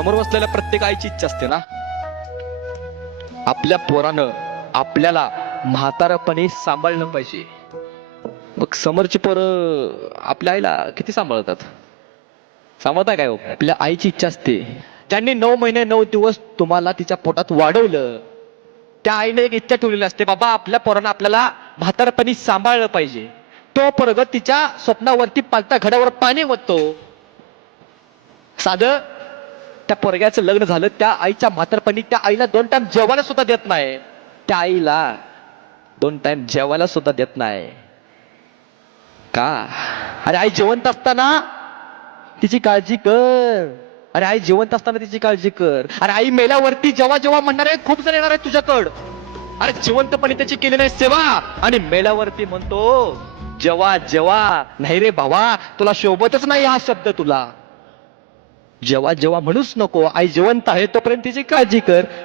समोर बसलेल्या प्रत्येक आईची इच्छा असते ना, आपल्या पोरानं आपल्याला म्हातारपणी सांभाळलं पाहिजे. मग समोरची पोरं आपल्या आईला किती सांभाळतात? सांभाळताय काय हो? आपल्या आईची इच्छा असते, त्यांनी 9 महिने 9 दिवस तुम्हाला तिच्या पोटात वाढवलं. त्या आईने एक इच्छा ठेवलेली असते, बाबा आपल्या पोरानं आपल्याला म्हातारपणी सांभाळलं पाहिजे. तो पोरग तिच्या स्वप्नावरती पालत्या घड्यावर पाणी ओततो. साधं त्या पोरग्याचं लग्न झालं, त्या आईच्या म्हातारपणी त्या आईला 2 टाइम जेवायला सुद्धा देत नाही. त्या आईला 2 टाइम जेवायला सुद्धा देत नाही का? अरे आई जिवंत असताना तिची काळजी कर. अरे आई जिवंत असताना तिची काळजी कर. अरे आई मेल्यावरती जेव्हा जेव्हा म्हणणार आहे, खूप जण येणार आहे तुझ्याकड. अरे जिवंतपणे त्याची केली नाही सेवा, आणि मेल्यावरती म्हणतो जेव्हा जेव्हा. नाही रे भावा, तुला शोभतच नाही हा शब्द. तुला जेव्हा जेव्हा म्हणूच नको. आई जिवंत आहे तोपर्यंत तिची काळजी कर.